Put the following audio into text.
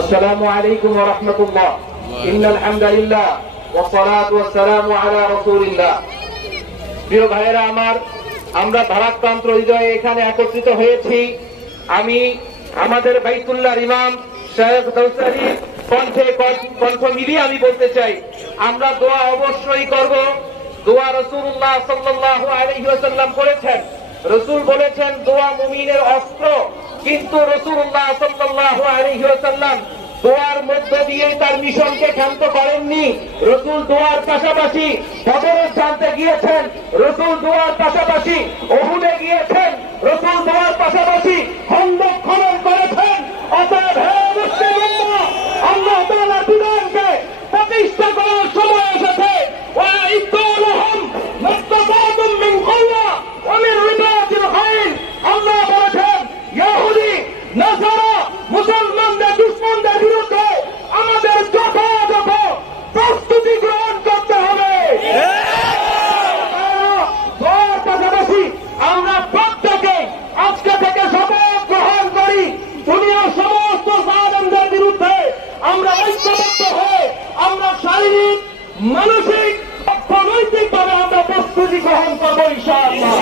আসসালামু আলাইকুম ওয়া রাহমাতুল্লাহ। ইন্নাল হামদালিল্লাহ ওয়া সালাতু ওয়াস সালামু আলা রাসূলিল্লাহ। প্রিয় ভাইয়েরা আমার, আমরা ভারাক্রান্ত হৃদয়ে এখানে একত্রিত হয়েছি। আমি আমাদের বাইতুল্লাহর ইমাম শেখ দৌসারী কণ্ঠ মিলিয়ে আমি বলতে চাই, আমরা দোয়া অবশ্যই করব। দোয়া রাসূলুল্লাহ সাল্লাল্লাহু আলাইহি ওয়াসাল্লাম করেছেন। রাসূল বলেছেন দোয়া মুমিনের অস্ত্র, কিন্তু রাসূলুল্লাহ সাল্লাল্লাহু আলাইহি ওয়াসাল্লাম দোয়ার মধ্য দিয়ে তার মিশনকে ক্ষান্ত করেননি। রাসূল দোয়ার পাশাপাশি বদরে জানতে গিয়েছেন, রাসূল দোয়ার পাশাপাশি উহুদে গিয়েছেন, রাসূল দোয়ার পাশাপাশি খন্দক খনন করেছেন। অতএব হে মুসলিম উম্মাহ, আল্লাহ তাআলার বিধানকে প্রতিষ্ঠা করার সময় এসেছে। ওয়াইদু লাহুম মাসতাতাতুম মিন কুওয়া ওয়া মিন রিবাতিল খাইল। আল্লাহ বলেছেন ইহুদি নাসারা মুসলমানদের দুশমনদের বিরুদ্ধে আমাদের যথাযথ প্রস্তুতি গ্রহণ করতে হবে। দোয়ার পাশাপাশি আমরা প্রত্যেকে আজকে থেকে শপথ গ্রহণ করি, দুনিয়ার সমস্ত জালেমদের বিরুদ্ধে আমরা ঐক্যবদ্ধ হয়ে আমরা শারীরিক, মানসিক, অর্থনৈতিকভাবে আমরা প্রস্তুতি গ্রহণ করবো ইনশাআল্লাহ।